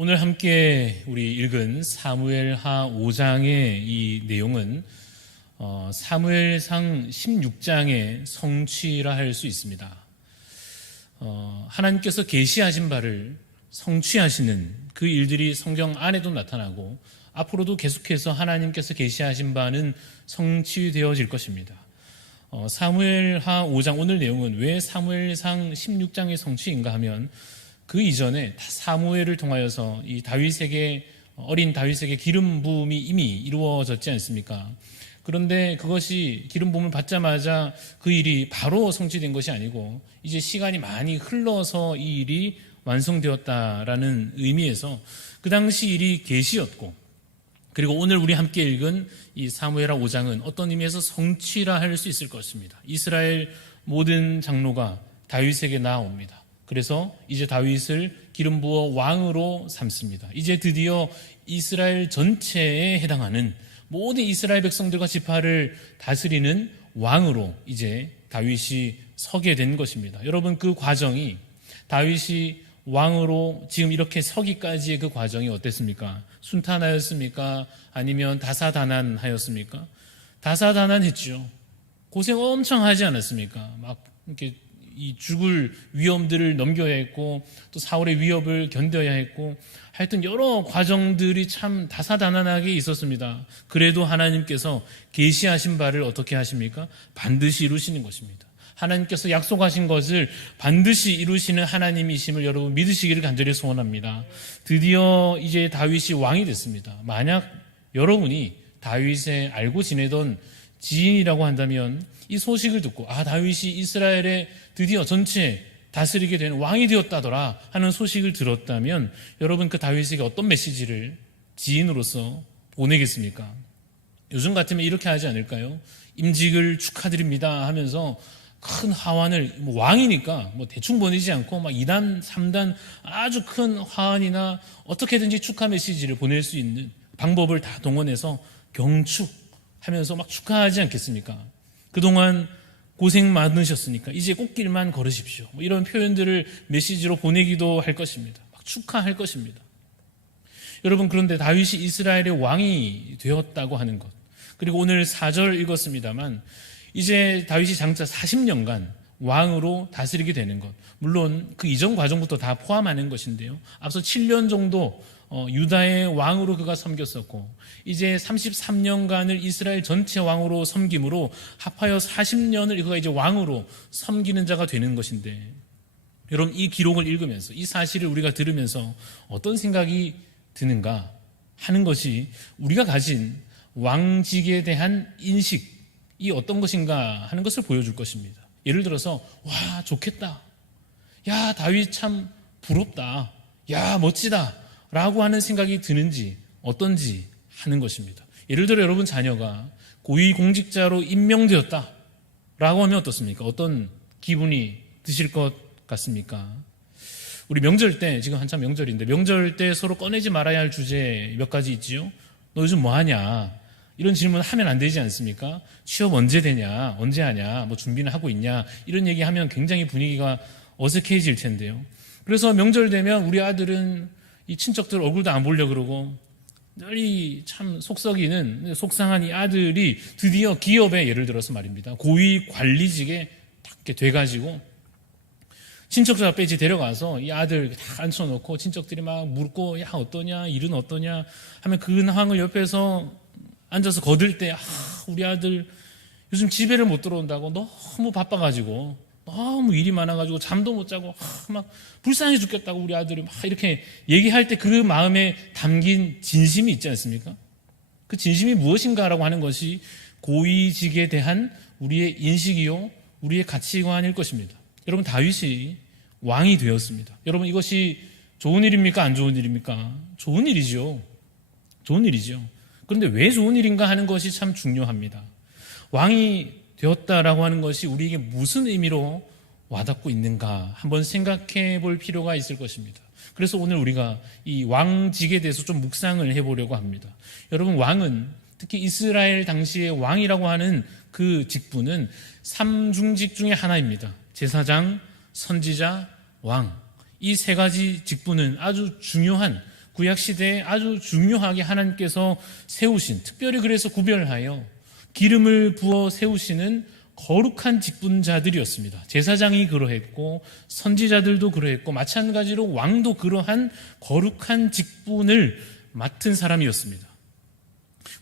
오늘 함께 우리 읽은 사무엘하 5장의 이 내용은 사무엘상 16장의 성취라 할 수 있습니다. 하나님께서 계시하신 바를 성취하시는 그 일들이 성경 안에도 나타나고 앞으로도 계속해서 하나님께서 계시하신 바는 성취되어질 것입니다. 사무엘하 5장 오늘 내용은 왜 사무엘상 16장의 성취인가 하면 그 이전에 사무엘을 통하여서 이 어린 다윗에게 기름 부음이 이미 이루어졌지 않습니까? 그런데 그것이 기름 부음을 받자마자 그 일이 바로 성취된 것이 아니고 이제 시간이 많이 흘러서 이 일이 완성되었다라는 의미에서 그 당시 일이 계시였고, 그리고 오늘 우리 함께 읽은 이 사무엘하 5장은 어떤 의미에서 성취라 할 수 있을 것입니다. 이스라엘 모든 장로가 다윗에게 나아옵니다. 그래서 이제 다윗을 기름 부어 왕으로 삼습니다. 이제 드디어 이스라엘 전체에 해당하는 모든 이스라엘 백성들과 지파를 다스리는 왕으로 이제 다윗이 서게 된 것입니다. 여러분, 그 과정이 다윗이 왕으로 지금 이렇게 서기까지의 그 과정이 어땠습니까? 순탄하였습니까? 아니면 다사다난하였습니까? 다사다난했죠. 고생 엄청 하지 않았습니까? 막 이렇게 이 죽을 위험들을 넘겨야 했고 또 사울의 위협을 견뎌야 했고 하여튼 여러 과정들이 참 다사다난하게 있었습니다. 그래도 하나님께서 계시하신 바를 어떻게 하십니까? 반드시 이루시는 것입니다. 하나님께서 약속하신 것을 반드시 이루시는 하나님이심을 여러분 믿으시기를 간절히 소원합니다. 드디어 이제 다윗이 왕이 됐습니다. 만약 여러분이 다윗의 알고 지내던 지인이라고 한다면 이 소식을 듣고 다윗이 이스라엘의 드디어 전체 다스리게 된 왕이 되었다더라 하는 소식을 들었다면 여러분 그 다윗에게 어떤 메시지를 지인으로서 보내겠습니까? 요즘 같으면 이렇게 하지 않을까요? 임직을 축하드립니다 하면서 큰 화환을 왕이니까 대충 보내지 않고 2단, 3단 아주 큰 화환이나 어떻게든지 축하 메시지를 보낼 수 있는 방법을 다 동원해서 경축하면서 축하하지 않겠습니까? 그동안 고생 많으셨으니까 이제 꽃길만 걸으십시오. 이런 표현들을 메시지로 보내기도 할 것입니다. 축하할 것입니다. 여러분, 그런데 다윗이 이스라엘의 왕이 되었다고 하는 것, 그리고 오늘 4절 읽었습니다만 이제 다윗이 장차 40년간 왕으로 다스리게 되는 것, 물론 그 이전 과정부터 다 포함하는 것인데요, 앞서 7년 정도 유다의 왕으로 그가 섬겼었고 이제 33년간을 이스라엘 전체 왕으로 섬김으로 합하여 40년을 그가 이제 왕으로 섬기는 자가 되는 것인데, 여러분 이 기록을 읽으면서 이 사실을 우리가 들으면서 어떤 생각이 드는가 하는 것이 우리가 가진 왕직에 대한 인식이 어떤 것인가 하는 것을 보여줄 것입니다. 예를 들어서 와 좋겠다, 야 다윗 참 부럽다, 야 멋지다 라고 하는 생각이 드는지 어떤지 하는 것입니다. 예를 들어 여러분 자녀가 고위공직자로 임명되었다 라고 하면 어떻습니까? 어떤 기분이 드실 것 같습니까? 우리 명절 때, 지금 한참 명절인데 명절 때 서로 꺼내지 말아야 할 주제 몇 가지 있지요. 너 요즘 뭐 하냐? 이런 질문 하면 안 되지 않습니까? 취업 언제 되냐? 언제 하냐? 준비는 하고 있냐? 이런 얘기하면 굉장히 분위기가 어색해질 텐데요. 그래서 명절 되면 우리 아들은 이 친척들 얼굴도 안 보려고 그러고 널리 참 속썩이는 속상한 이 아들이 드디어 기업에 예를 들어서 말입니다, 고위 관리직에 딱 이렇게 돼가지고 친척들 앞에 이제 데려가서 이 아들 다 앉혀놓고 친척들이 막 묻고 야 어떠냐, 일은 어떠냐 하면 그 상황을 옆에서 앉아서 거들 때 우리 아들 요즘 집에를 못 들어온다고 너무 바빠가지고 너무 일이 많아가지고 잠도 못 자고 막 불쌍해 죽겠다고 우리 아들이 막 이렇게 얘기할 때 그 마음에 담긴 진심이 있지 않습니까? 그 진심이 무엇인가라고 하는 것이 고위직에 대한 우리의 인식이요 우리의 가치관일 것입니다. 여러분 다윗이 왕이 되었습니다. 여러분 이것이 좋은 일입니까? 안 좋은 일입니까? 좋은 일이죠. 좋은 일이죠. 그런데 왜 좋은 일인가 하는 것이 참 중요합니다. 왕이 되었다라고 하는 것이 우리에게 무슨 의미로 와닿고 있는가 한번 생각해 볼 필요가 있을 것입니다. 그래서 오늘 우리가 이 왕직에 대해서 좀 묵상을 해보려고 합니다. 여러분 왕은 특히 이스라엘 당시의 왕이라고 하는 그 직분은 삼중직 중에 하나입니다. 제사장, 선지자, 왕. 이 세 가지 직분은 아주 중요한 구약시대에 아주 중요하게 하나님께서 세우신, 특별히 그래서 구별하여 기름을 부어 세우시는 거룩한 직분자들이었습니다. 제사장이 그러했고 선지자들도 그러했고 마찬가지로 왕도 그러한 거룩한 직분을 맡은 사람이었습니다.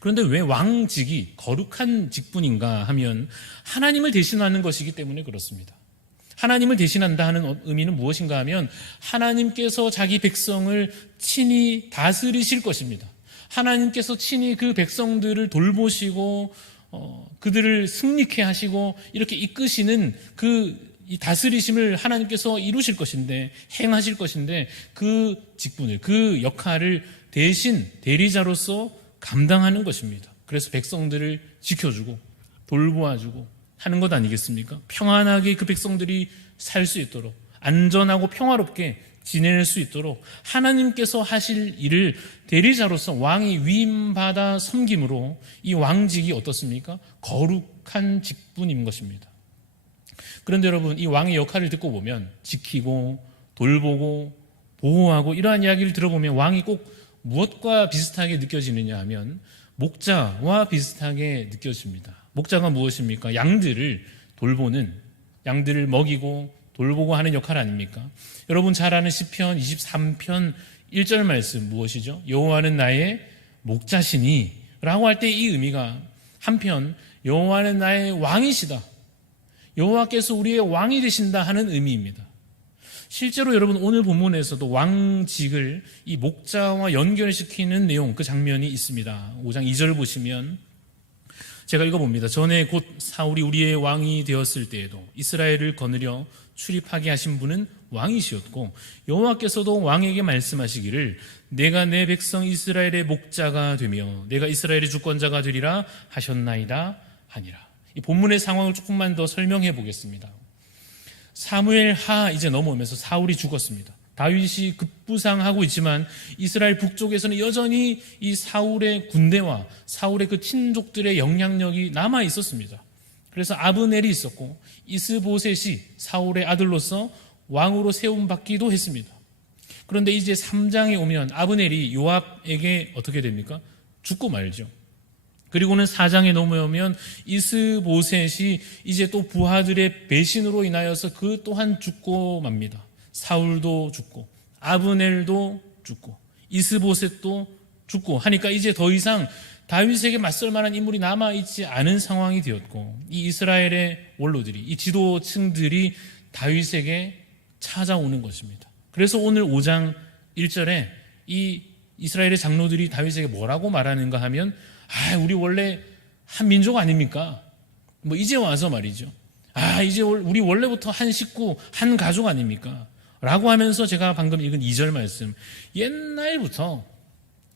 그런데 왜 왕직이 거룩한 직분인가 하면 하나님을 대신하는 것이기 때문에 그렇습니다. 하나님을 대신한다 하는 의미는 무엇인가 하면 하나님께서 자기 백성을 친히 다스리실 것입니다. 하나님께서 친히 그 백성들을 돌보시고 그들을 승리케 하시고 이렇게 이끄시는 이 다스리심을 하나님께서 이루실 것인데, 행하실 것인데, 그 직분을, 그 역할을 대신 대리자로서 감당하는 것입니다. 그래서 백성들을 지켜주고 돌보아주고 하는 것 아니겠습니까? 평안하게 그 백성들이 살 수 있도록, 안전하고 평화롭게 지낼 수 있도록 하나님께서 하실 일을 대리자로서 왕이 위임받아 섬김으로 이 왕직이 어떻습니까? 거룩한 직분인 것입니다. 그런데 여러분, 이 왕의 역할을 듣고 보면 지키고 돌보고 보호하고 이러한 이야기를 들어보면 왕이 꼭 무엇과 비슷하게 느껴지느냐 하면 목자와 비슷하게 느껴집니다. 목자가 무엇입니까? 양들을 돌보는, 양들을 먹이고 돌보고 하는 역할 아닙니까? 여러분 잘 아는 시편 23편 1절 말씀 무엇이죠? 여호와는 나의 목자시니 라고 할 때 이 의미가 한편 여호와는 나의 왕이시다, 여호와께서 우리의 왕이 되신다 하는 의미입니다. 실제로 여러분 오늘 본문에서도 왕직을 이 목자와 연결시키는 내용, 그 장면이 있습니다. 5장 2절 보시면 제가 읽어봅니다. 전에 곧 사울이 우리의 왕이 되었을 때에도 이스라엘을 거느려 출입하게 하신 분은 왕이시었고 여호와께서도 왕에게 말씀하시기를 내가 내 백성 이스라엘의 목자가 되며 내가 이스라엘의 주권자가 되리라 하셨나이다 하니라. 이 본문의 상황을 조금만 더 설명해 보겠습니다. 사무엘 하 이제 넘어오면서 사울이 죽었습니다. 다윗이 급부상하고 있지만 이스라엘 북쪽에서는 여전히 이 사울의 군대와 사울의 그 친족들의 영향력이 남아 있었습니다. 그래서 아브넬이 있었고 이스보셋이 사울의 아들로서 왕으로 세움받기도 했습니다. 그런데 이제 3장에 오면 아브넬이 요압에게 어떻게 됩니까? 죽고 말죠. 그리고는 4장에 넘어오면 이스보셋이 이제 또 부하들의 배신으로 인하여서 그 또한 죽고 맙니다. 사울도 죽고 아브넬도 죽고 이스보셋도 죽고 하니까 이제 더 이상 다윗에게 맞설 만한 인물이 남아있지 않은 상황이 되었고 이 이스라엘의 원로들이, 이 지도층들이 다윗에게 찾아오는 것입니다. 그래서 오늘 5장 1절에 이 이스라엘의 장로들이 다윗에게 뭐라고 말하는가 하면 우리 원래 한 민족 아닙니까? 뭐 이제 와서 말이죠. 이제 우리 원래부터 한 식구, 한 가족 아닙니까? 라고 하면서 제가 방금 읽은 2절 말씀, 옛날부터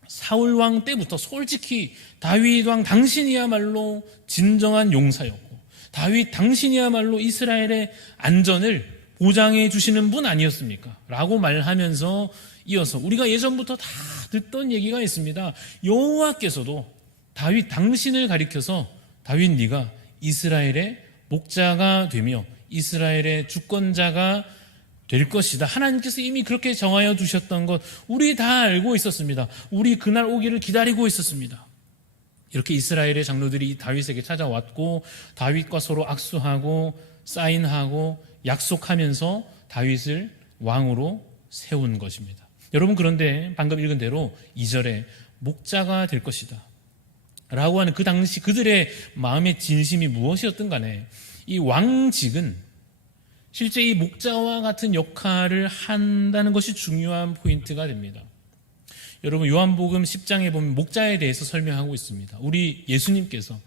사울왕 때부터 솔직히 다윗왕 당신이야말로 진정한 용사였고 다윗 당신이야말로 이스라엘의 안전을 보장해 주시는 분 아니었습니까? 라고 말하면서 이어서 우리가 예전부터 다 듣던 얘기가 있습니다. 여호와께서도 다윗 당신을 가리켜서 다윗 네가 이스라엘의 목자가 되며 이스라엘의 주권자가 될 것이다. 하나님께서 이미 그렇게 정하여 두셨던 것 우리 다 알고 있었습니다. 우리 그날 오기를 기다리고 있었습니다. 이렇게 이스라엘의 장로들이 다윗에게 찾아왔고 다윗과 서로 악수하고 사인하고 약속하면서 다윗을 왕으로 세운 것입니다. 여러분 그런데 방금 읽은 대로 2절에 목자가 될 것이다 라고 하는 그 당시 그들의 마음의 진심이 무엇이었든 간에 이 왕직은 실제 이 목자와 같은 역할을 한다는 것이 중요한 포인트가 됩니다. 여러분 요한복음 10장에 보면 목자에 대해서 설명하고 있습니다. 우리 주님께서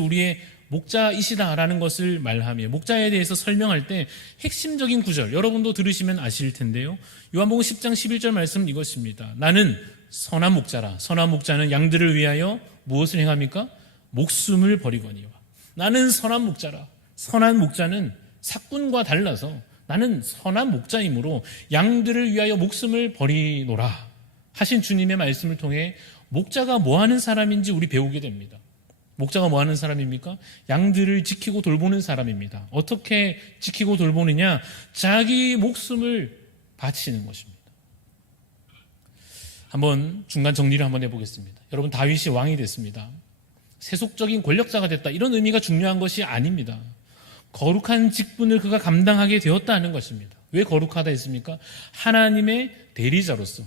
우리의 목자이시다라는 것을 말하며 목자에 대해서 설명할 때 핵심적인 구절 여러분도 들으시면 아실 텐데요. 요한복음 10장 11절 말씀은 이것입니다. 나는 선한 목자라. 선한 목자는 양들을 위하여 무엇을 행합니까? 목숨을 버리거니와. 나는 선한 목자라. 선한 목자는 사꾼과 달라서 나는 선한 목자이므로 양들을 위하여 목숨을 버리노라 하신 주님의 말씀을 통해 목자가 뭐하는 사람인지 우리 배우게 됩니다. 목자가 뭐하는 사람입니까? 양들을 지키고 돌보는 사람입니다. 어떻게 지키고 돌보느냐? 자기 목숨을 바치는 것입니다. 한번 중간 정리를 한번 해보겠습니다. 여러분, 다윗이 왕이 됐습니다. 세속적인 권력자가 됐다, 이런 의미가 중요한 것이 아닙니다. 거룩한 직분을 그가 감당하게 되었다는 것입니다. 왜 거룩하다 했습니까? 하나님의 대리자로서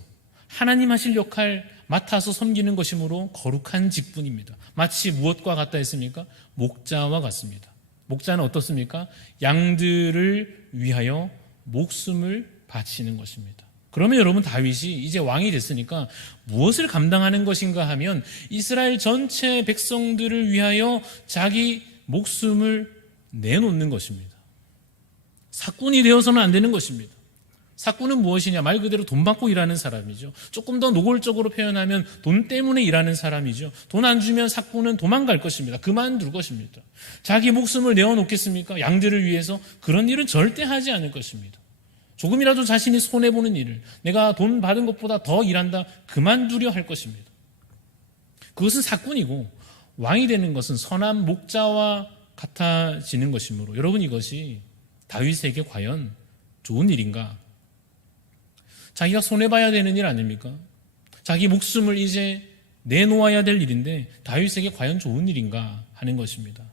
하나님 하실 역할 맡아서 섬기는 것이므로 거룩한 직분입니다. 마치 무엇과 같다 했습니까? 목자와 같습니다. 목자는 어떻습니까? 양들을 위하여 목숨을 바치는 것입니다. 그러면 여러분, 다윗이 이제 왕이 됐으니까 무엇을 감당하는 것인가 하면 이스라엘 전체 백성들을 위하여 자기 목숨을 내놓는 것입니다. 사꾼이 되어서는 안 되는 것입니다. 사꾼은 무엇이냐? 말 그대로 돈 받고 일하는 사람이죠. 조금 더 노골적으로 표현하면 돈 때문에 일하는 사람이죠. 돈 안 주면 사꾼은 도망갈 것입니다. 그만둘 것입니다. 자기 목숨을 내어놓겠습니까? 양들을 위해서? 그런 일은 절대 하지 않을 것입니다. 조금이라도 자신이 손해보는 일을, 내가 돈 받은 것보다 더 일한다, 그만두려 할 것입니다. 그것은 사꾼이고, 왕이 되는 것은 선한 목자와 같아지는 것이므로, 여러분, 이것이 다윗에게 과연 좋은 일인가? 자기가 손해봐야 되는 일 아닙니까? 자기 목숨을 이제 내놓아야 될 일인데 다윗에게 과연 좋은 일인가 하는 것입니다.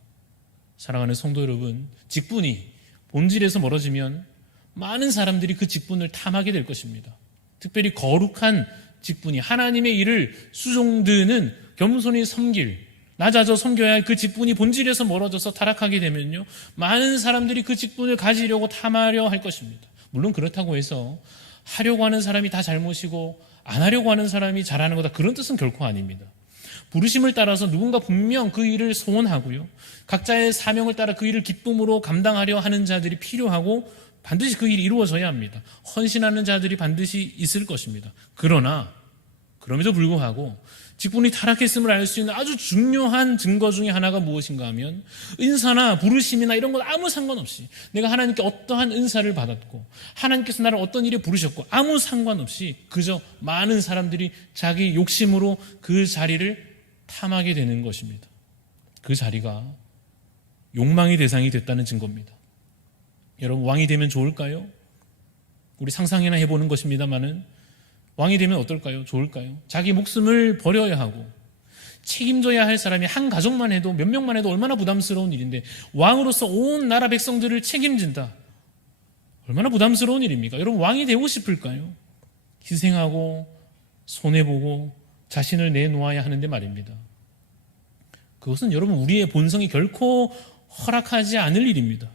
사랑하는 성도 여러분, 직분이 본질에서 멀어지면 많은 사람들이 그 직분을 탐하게 될 것입니다. 특별히 거룩한 직분이, 하나님의 일을 수종드는 겸손히 섬길, 낮아져 섬겨야 할 그 직분이 본질에서 멀어져서 타락하게 되면요, 많은 사람들이 그 직분을 가지려고 탐하려 할 것입니다. 물론 그렇다고 해서 하려고 하는 사람이 다 잘못이고 안 하려고 하는 사람이 잘하는 거다, 그런 뜻은 결코 아닙니다. 부르심을 따라서 누군가 분명 그 일을 소원하고요, 각자의 사명을 따라 그 일을 기쁨으로 감당하려 하는 자들이 필요하고 반드시 그 일이 이루어져야 합니다. 헌신하는 자들이 반드시 있을 것입니다. 그러나 그럼에도 불구하고 직분이 타락했음을 알 수 있는 아주 중요한 증거 중에 하나가 무엇인가 하면, 은사나 부르심이나 이런 것 아무 상관없이 내가 하나님께 어떠한 은사를 받았고 하나님께서 나를 어떤 일에 부르셨고 아무 상관없이 그저 많은 사람들이 자기 욕심으로 그 자리를 탐하게 되는 것입니다. 그 자리가 욕망의 대상이 됐다는 증거입니다. 여러분, 왕이 되면 좋을까요? 우리 상상이나 해보는 것입니다만은, 왕이 되면 어떨까요? 좋을까요? 자기 목숨을 버려야 하고 책임져야 할 사람이 한 가족만 해도, 몇 명만 해도 얼마나 부담스러운 일인데, 왕으로서 온 나라 백성들을 책임진다, 얼마나 부담스러운 일입니까? 여러분, 왕이 되고 싶을까요? 희생하고 손해보고 자신을 내놓아야 하는데 말입니다. 그것은 여러분, 우리의 본성이 결코 허락하지 않을 일입니다.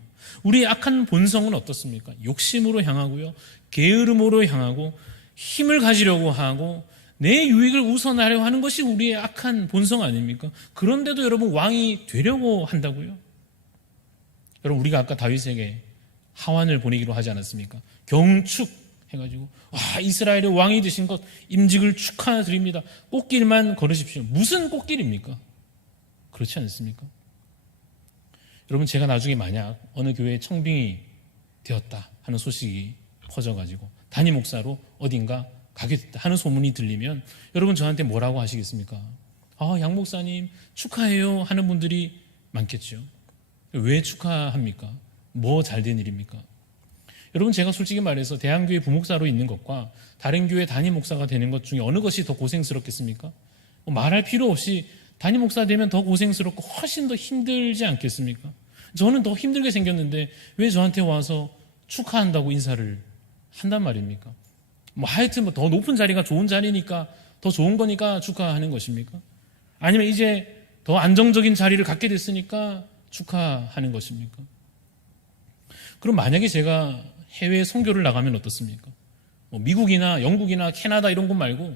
우리의 악한 본성은 어떻습니까? 욕심으로 향하고요, 게으름으로 향하고 힘을 가지려고 하고 내 유익을 우선하려고 하는 것이 우리의 악한 본성 아닙니까? 그런데도 여러분, 왕이 되려고 한다고요? 여러분, 우리가 아까 다윗에게 하완을 보내기로 하지 않았습니까? 경축 해가지고, 와, 이스라엘의 왕이 되신 것 임직을 축하드립니다, 꽃길만 걸으십시오. 무슨 꽃길입니까? 그렇지 않습니까? 여러분, 제가 나중에 만약 어느 교회에 청빙이 되었다 하는 소식이 퍼져가지고 담임 목사로 어딘가 가게 됐다 하는 소문이 들리면 여러분, 저한테 뭐라고 하시겠습니까? 양 목사님 축하해요 하는 분들이 많겠죠. 왜 축하합니까? 뭐 잘된 일입니까? 여러분, 제가 솔직히 말해서 대한교회 부목사로 있는 것과 다른 교회 담임 목사가 되는 것 중에 어느 것이 더 고생스럽겠습니까? 말할 필요 없이 담임 목사 되면 더 고생스럽고 훨씬 더 힘들지 않겠습니까? 저는 더 힘들게 생겼는데 왜 저한테 와서 축하한다고 인사를 한단 말입니까? 하여튼 더 높은 자리가 좋은 자리니까, 더 좋은 거니까 축하하는 것입니까? 아니면 이제 더 안정적인 자리를 갖게 됐으니까 축하하는 것입니까? 그럼 만약에 제가 해외 선교를 나가면 어떻습니까? 미국이나 영국이나 캐나다 이런 곳 말고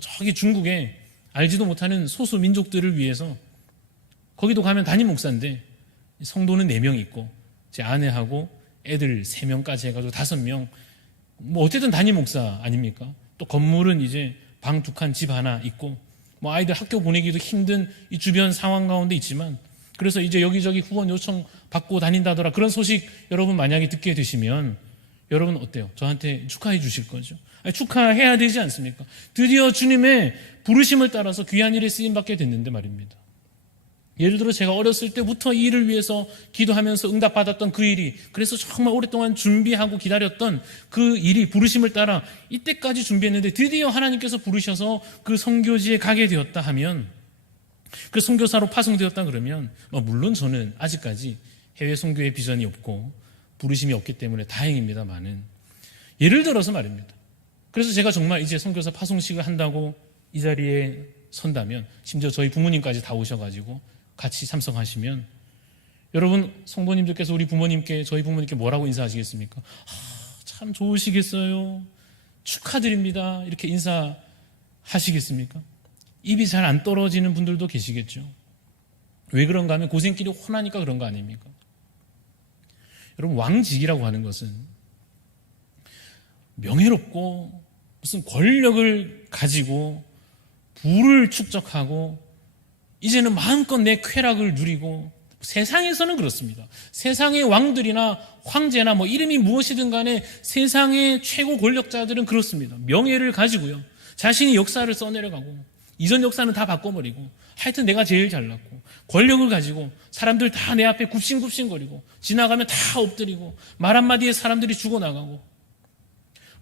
저기 중국에 알지도 못하는 소수 민족들을 위해서, 거기도 가면 담임 목사인데 성도는 4명 있고 제 아내하고 애들 3명까지 해가지고 5명, 어쨌든 담임 목사 아닙니까? 또 건물은 이제 방 2칸, 집 하나 있고, 아이들 학교 보내기도 힘든 이 주변 상황 가운데 있지만, 그래서 이제 여기저기 후원 요청 받고 다닌다더라, 그런 소식 여러분 만약에 듣게 되시면 여러분 어때요? 저한테 축하해 주실 거죠? 축하해야 되지 않습니까? 드디어 주님의 부르심을 따라서 귀한 일에 쓰임받게 됐는데 말입니다. 예를 들어 제가 어렸을 때부터 이 일을 위해서 기도하면서 응답받았던 그 일이, 그래서 정말 오랫동안 준비하고 기다렸던 그 일이 부르심을 따라 이때까지 준비했는데 드디어 하나님께서 부르셔서 그 선교지에 가게 되었다 하면, 그 선교사로 파송되었다 그러면, 물론 저는 아직까지 해외 선교의 비전이 없고 부르심이 없기 때문에 다행입니다만은, 예를 들어서 말입니다. 그래서 제가 정말 이제 선교사 파송식을 한다고 이 자리에 선다면, 심지어 저희 부모님까지 다 오셔가지고 같이 참석하시면, 여러분 성도님들께서 우리 부모님께, 저희 부모님께 뭐라고 인사하시겠습니까? 참 좋으시겠어요, 축하드립니다, 이렇게 인사하시겠습니까? 입이 잘 안 떨어지는 분들도 계시겠죠. 왜 그런가 하면 고생길이 훤하니까 그런 거 아닙니까? 여러분, 왕직이라고 하는 것은 명예롭고 무슨 권력을 가지고 부를 축적하고 이제는 마음껏 내 쾌락을 누리고, 세상에서는 그렇습니다. 세상의 왕들이나 황제나 이름이 무엇이든 간에 세상의 최고 권력자들은 그렇습니다. 명예를 가지고요, 자신이 역사를 써내려가고 이전 역사는 다 바꿔버리고, 하여튼 내가 제일 잘났고 권력을 가지고 사람들 다 내 앞에 굽신굽신거리고 지나가면 다 엎드리고 말 한마디에 사람들이 죽어나가고,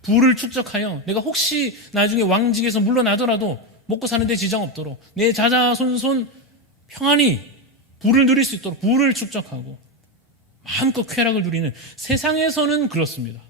부를 축적하여 내가 혹시 나중에 왕직에서 물러나더라도 먹고 사는 데 지장 없도록 내 자자손손 평안히 부를 누릴 수 있도록 부를 축적하고 마음껏 쾌락을 누리는, 세상에서는 그렇습니다.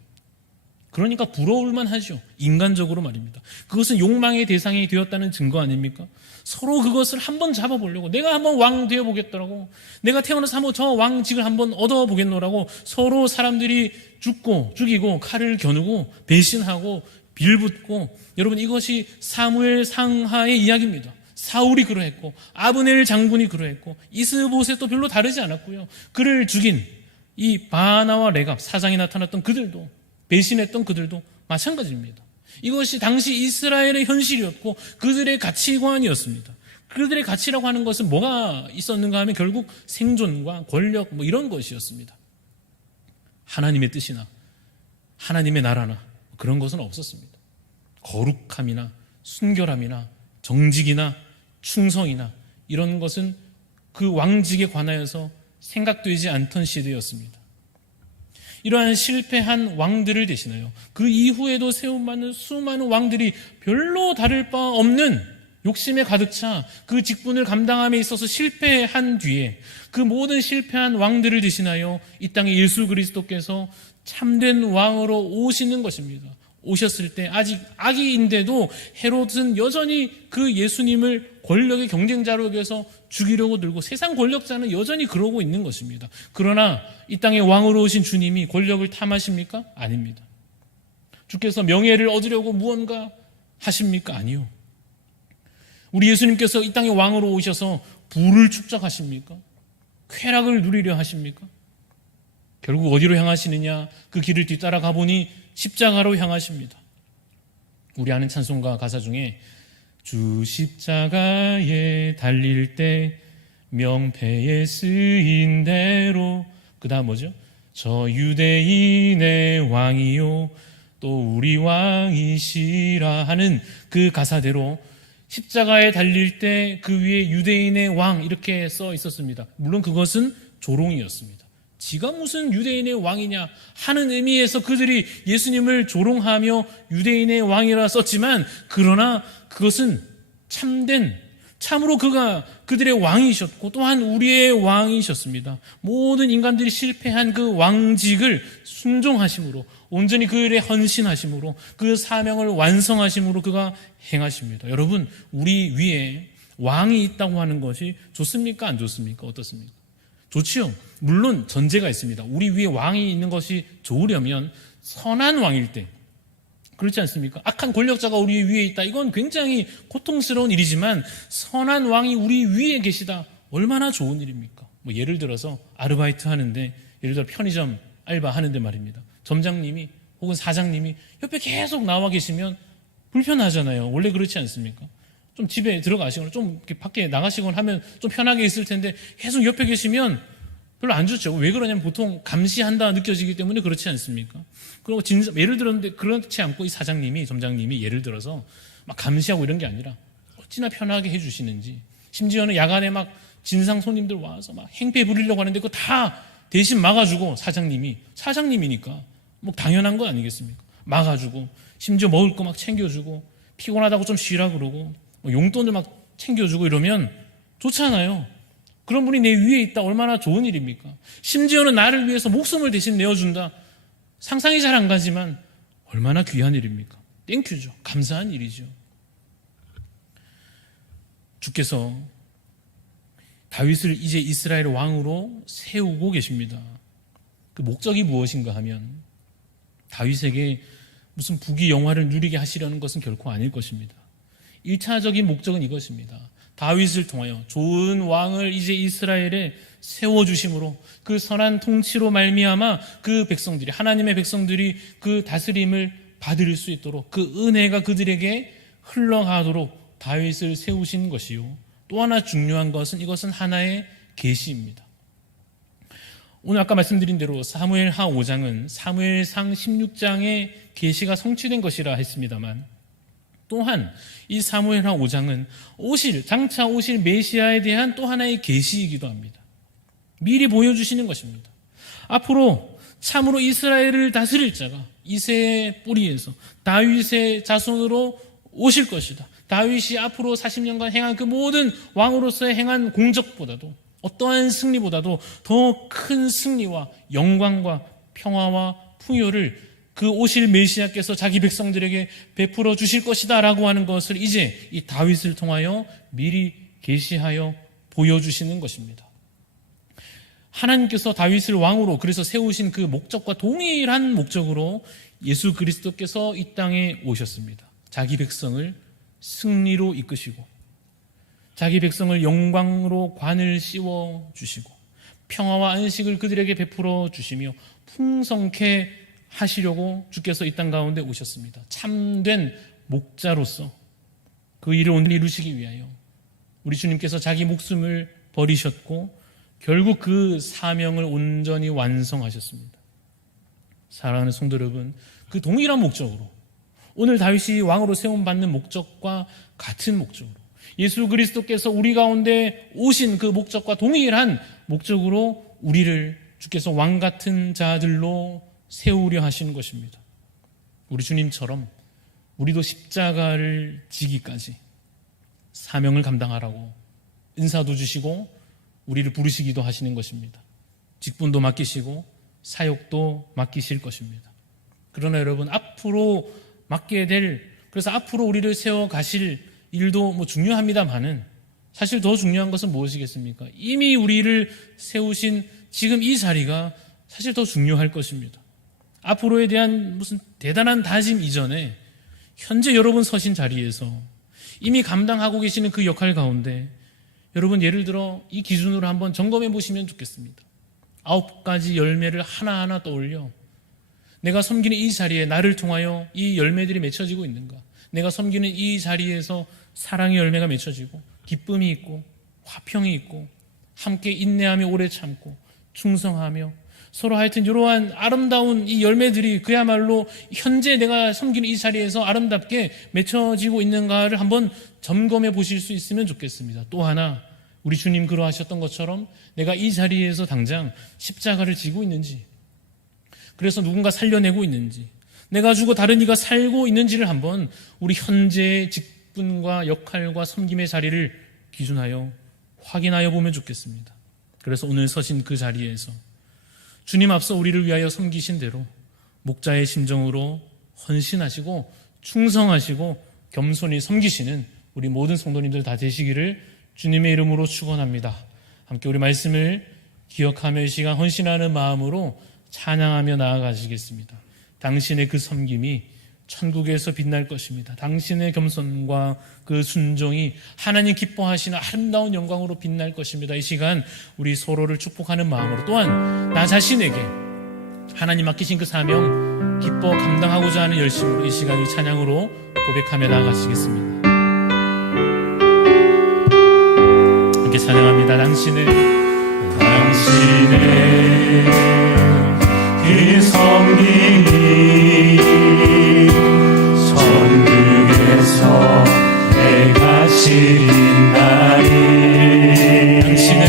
그러니까 부러울만 하죠. 인간적으로 말입니다. 그것은 욕망의 대상이 되었다는 증거 아닙니까? 서로 그것을 한번 잡아보려고, 내가 한번 왕 되어보겠더라고, 내가 태어나서 한번 저 왕직을 한번 얻어보겠노라고 서로 사람들이 죽이고 칼을 겨누고 배신하고 빌붙고, 여러분 이것이 사무엘 상하의 이야기입니다. 사울이 그러했고 아브넬 장군이 그러했고 이스보셋도 별로 다르지 않았고요. 그를 죽인 이 바나와 레갑 사장이 나타났던 그들도, 배신했던 그들도 마찬가지입니다. 이것이 당시 이스라엘의 현실이었고 그들의 가치관이었습니다. 그들의 가치라고 하는 것은 뭐가 있었는가 하면 결국 생존과 권력 이런 것이었습니다. 하나님의 뜻이나 하나님의 나라나 그런 것은 없었습니다. 거룩함이나 순결함이나 정직이나 충성이나 이런 것은 그 왕직에 관하여서 생각되지 않던 시대였습니다. 이러한 실패한 왕들을 대신하여 그 이후에도 세움받는 수많은 왕들이 별로 다를 바 없는 욕심에 가득 차 그 직분을 감당함에 있어서 실패한 뒤에, 그 모든 실패한 왕들을 대신하여 이 땅에 예수 그리스도께서 참된 왕으로 오시는 것입니다. 오셨을 때 아직 아기인데도 헤롯은 여전히 그 예수님을 권력의 경쟁자로 여겨서 죽이려고 들고, 세상 권력자는 여전히 그러고 있는 것입니다. 그러나 이 땅에 왕으로 오신 주님이 권력을 탐하십니까? 아닙니다. 주께서 명예를 얻으려고 무언가 하십니까? 아니요. 우리 예수님께서 이 땅에 왕으로 오셔서 부를 축적하십니까? 쾌락을 누리려 하십니까? 결국 어디로 향하시느냐? 그 길을 뒤따라 가보니 십자가로 향하십니다. 우리 아는 찬송가 가사 중에 주 십자가에 달릴 때 명패에 쓰인 대로, 그 다음 뭐죠? 저 유대인의 왕이요 또 우리 왕이시라 하는 그 가사대로 십자가에 달릴 때 그 위에 유대인의 왕 이렇게 써 있었습니다. 물론 그것은 조롱이었습니다. 지가 무슨 유대인의 왕이냐 하는 의미에서 그들이 예수님을 조롱하며 유대인의 왕이라 썼지만, 그러나 그것은 참으로 그가 그들의 왕이셨고 또한 우리의 왕이셨습니다. 모든 인간들이 실패한 그 왕직을 순종하심으로, 온전히 그들의 헌신하심으로, 그 사명을 완성하심으로 그가 행하십니다. 여러분, 우리 위에 왕이 있다고 하는 것이 좋습니까? 안 좋습니까? 어떻습니까? 좋지요. 물론 전제가 있습니다. 우리 위에 왕이 있는 것이 좋으려면 선한 왕일 때, 그렇지 않습니까? 악한 권력자가 우리 위에 있다, 이건 굉장히 고통스러운 일이지만 선한 왕이 우리 위에 계시다, 얼마나 좋은 일입니까? 예를 들어서 아르바이트 하는데, 예를 들어 편의점 알바 하는데 말입니다, 점장님이 혹은 사장님이 옆에 계속 나와 계시면 불편하잖아요. 원래 그렇지 않습니까? 좀 집에 들어가시거나 좀 이렇게 밖에 나가시거나 하면 좀 편하게 있을 텐데 계속 옆에 계시면 별로 안 좋죠. 왜 그러냐면 보통 감시한다 느껴지기 때문에 그렇지 않습니까? 그리고 예를 들었는데 그렇지 않고 이 사장님이, 점장님이 예를 들어서 막 감시하고 이런 게 아니라 어찌나 편하게 해주시는지, 심지어는 야간에 막 진상 손님들 와서 막 행패 부리려고 하는데 그거 다 대신 막아주고 사장님이니까 뭐 당연한 거 아니겠습니까? 막아주고 심지어 먹을 거 막 챙겨주고 피곤하다고 좀 쉬라 그러고 뭐 용돈을 막 챙겨주고 이러면 좋잖아요. 그런 분이 내 위에 있다 얼마나 좋은 일입니까? 심지어는 나를 위해서 목숨을 대신 내어준다. 상상이 잘 안 가지만 얼마나 귀한 일입니까? 땡큐죠. 감사한 일이죠. 주께서 다윗을 이제 이스라엘 왕으로 세우고 계십니다. 그 목적이 무엇인가 하면 다윗에게 무슨 부귀 영화를 누리게 하시려는 것은 결코 아닐 것입니다. 1차적인 목적은 이것입니다. 다윗을 통하여 좋은 왕을 이제 이스라엘에 세워주심으로 그 선한 통치로 말미암아 그 백성들이 하나님의 백성들이 그 다스림을 받을 수 있도록 그 은혜가 그들에게 흘러가도록 다윗을 세우신 것이요. 또 하나 중요한 것은 이것은 하나의 계시입니다. 오늘 아까 말씀드린 대로 사무엘하 5장은 사무엘상 16장의 계시가 성취된 것이라 했습니다만 또한 이 사무엘하 5장은 장차 오실 메시아에 대한 또 하나의 계시이기도 합니다. 미리 보여주시는 것입니다. 앞으로 참으로 이스라엘을 다스릴 자가 이새의 뿌리에서 다윗의 자손으로 오실 것이다. 다윗이 앞으로 40년간 행한 그 모든 왕으로서의 행한 공적보다도 어떠한 승리보다도 더 큰 승리와 영광과 평화와 풍요를 그 오실 메시아께서 자기 백성들에게 베풀어 주실 것이다 라고 하는 것을 이제 이 다윗을 통하여 미리 계시하여 보여주시는 것입니다. 하나님께서 다윗을 왕으로 그래서 세우신 그 목적과 동일한 목적으로 예수 그리스도께서 이 땅에 오셨습니다. 자기 백성을 승리로 이끄시고 자기 백성을 영광으로 관을 씌워 주시고 평화와 안식을 그들에게 베풀어 주시며 풍성케 하시려고 주께서 이 땅 가운데 오셨습니다. 참된 목자로서 그 일을 오늘 이루시기 위하여 우리 주님께서 자기 목숨을 버리셨고 결국 그 사명을 온전히 완성하셨습니다. 사랑하는 성도 여러분, 그 동일한 목적으로 오늘 다윗이 왕으로 세움받는 목적과 같은 목적으로 예수 그리스도께서 우리 가운데 오신 그 목적과 동일한 목적으로 우리를 주께서 왕 같은 자들로 세우려 하시는 것입니다. 우리 주님처럼 우리도 십자가를 지기까지 사명을 감당하라고 은사도 주시고 우리를 부르시기도 하시는 것입니다. 직분도 맡기시고 사역도 맡기실 것입니다. 그러나 여러분 앞으로 맡게 될 그래서 앞으로 우리를 세워 가실 일도 중요합니다만은 사실 더 중요한 것은 무엇이겠습니까? 이미 우리를 세우신 지금 이 자리가 사실 더 중요할 것입니다. 앞으로에 대한 무슨 대단한 다짐 이전에 현재 여러분 서신 자리에서 이미 감당하고 계시는 그 역할 가운데 여러분 예를 들어 이 기준으로 한번 점검해 보시면 좋겠습니다. 9가지 열매를 하나하나 떠올려 내가 섬기는 이 자리에 나를 통하여 이 열매들이 맺혀지고 있는가? 내가 섬기는 이 자리에서 사랑의 열매가 맺혀지고 기쁨이 있고 화평이 있고 함께 인내하며 오래 참고 충성하며 서로 하여튼 이러한 아름다운 이 열매들이 그야말로 현재 내가 섬기는 이 자리에서 아름답게 맺혀지고 있는가를 한번 점검해 보실 수 있으면 좋겠습니다. 또 하나 우리 주님 그러하셨던 것처럼 내가 이 자리에서 당장 십자가를 지고 있는지 그래서 누군가 살려내고 있는지 내가 죽어 다른 이가 살고 있는지를 한번 우리 현재의 직분과 역할과 섬김의 자리를 기준하여 확인하여 보면 좋겠습니다. 그래서 오늘 서신 그 자리에서 주님 앞서 우리를 위하여 섬기신 대로 목자의 심정으로 헌신하시고 충성하시고 겸손히 섬기시는 우리 모든 성도님들 다 되시기를 주님의 이름으로 축원합니다. 함께 우리 말씀을 기억하며 이 시간 헌신하는 마음으로 찬양하며 나아가시겠습니다. 당신의 그 섬김이 천국에서 빛날 것입니다. 당신의 겸손과 그 순종이 하나님 기뻐하시는 아름다운 영광으로 빛날 것입니다. 이 시간 우리 서로를 축복하는 마음으로 또한 나 자신에게 하나님 맡기신 그 사명 기뻐 감당하고자 하는 열심으로 이 시간 이 찬양으로 고백하며 나아가시겠습니다. 함께 찬양합니다. 당신의 그 섬김이 천국에서 내가 신나리 당신의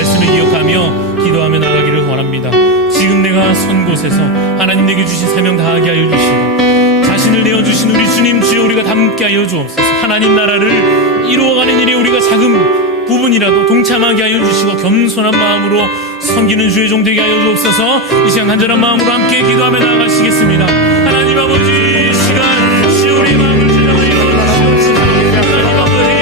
말씀을 기억하며 기도하며 나가기를 원합니다. 지금 내가 선 곳에서 하나님 내게 주신 사명 다하게 하여 주시고 자신을 내어주신 우리 주님 주여 우리가 함께 하여 주옵소서. 하나님 나라를 이루어가는 일에 우리가 작은 부분이라도 동참하게 하여 주시고 겸손한 마음으로 섬기는 주의 종 되게 하여 주옵소서. 이 시간 간절한 마음으로 함께 기도하며 나아가시겠습니다. 하나님 아버지, 시간 주여 우리의 마음을 주장하여 주시옵소서. 하나님 아버지,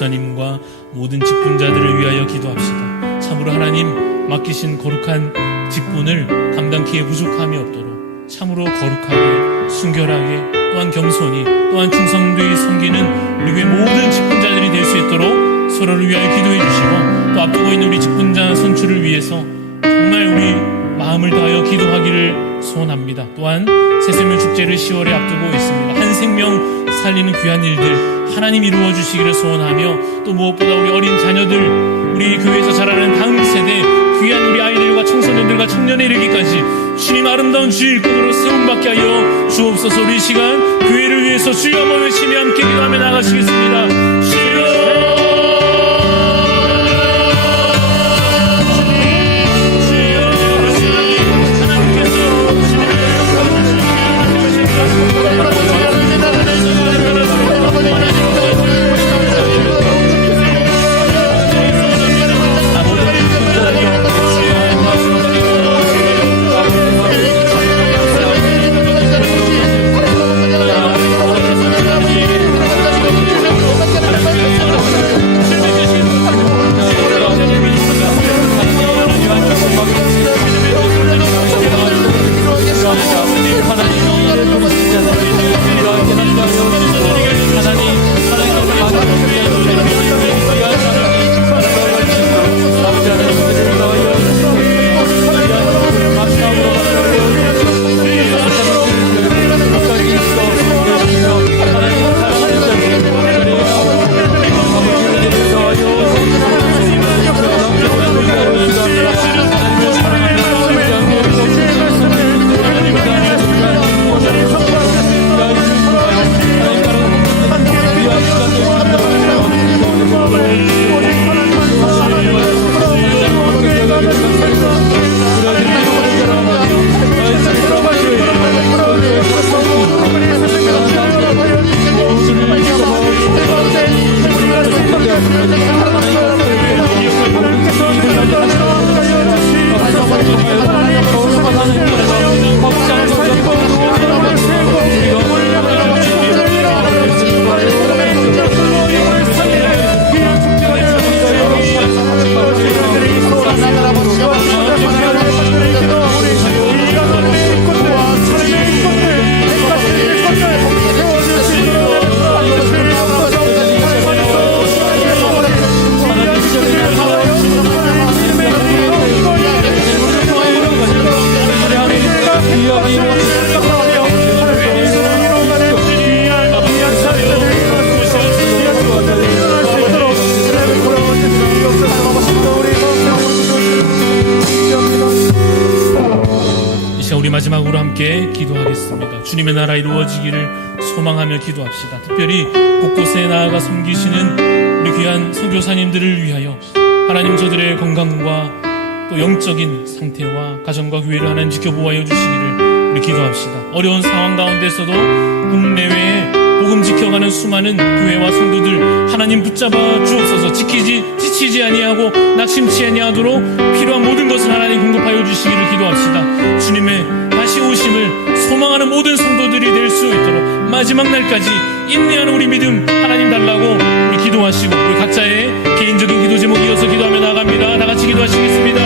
목사님과 모든 직분자들을 위하여 기도합시다. 참으로 하나님 맡기신 거룩한 직분을 담당키에 부족함이 없도록 참으로 거룩하게 순결하게 또한 겸손히 또한 충성되이 섬기는 우리 교회 모든 직분자들이 될 수 있도록 서로를 위하여 기도해 주시고 또 앞두고 있는 우리 직분자 선출을 위해서 정말 우리 마음을 다하여 기도하기를 소원합니다. 또한 새생명 축제를 10월에 앞두고 있습니다. 한 생명 살리는 귀한 일들 하나님 이루어 주시기를 소원하며 또 무엇보다 우리 어린 자녀들 우리 교회에서 자라는 다음 세대 귀한 우리 아이들과 청소년들과 청년에 이르기까지 주님 아름다운 주의 일꾼으로 세움받게 하여 주옵소서. 우리 시간 교회를 위해서 주여 한번 외치며 함께 기도하며 나가시겠습니다. 주여 Let's go. 우리 마지막으로 함께 기도하겠습니다. 주님의 나라 이루어지기를 소망하며 기도합시다. 특별히 곳곳에 나아가 섬기시는 우리 귀한 선교사님들을 위하여 하나님 저들의 건강과 또 영적인 상태와 가정과 교회를 하나님 지켜보아여 주시기를 우리 기도합시다. 어려운 상황 가운데서도 국내외에 복음 지켜가는 수많은 교회와 성도들 하나님 붙잡아 주옵소서. 지치지 아니하고 낙심치 아니하도록 필요한 모든 것을 하나님 공급하여 주시기를 기도합시다. 주님의 다시 오심을 소망하는 모든 성도들이 될 수 있도록 마지막 날까지 인내하는 우리 믿음 하나님 달라고 우리 기도하시고, 우리 각자의 개인적인 기도 제목 이어서 기도하며 나아갑니다. 다 같이 기도하시겠습니다.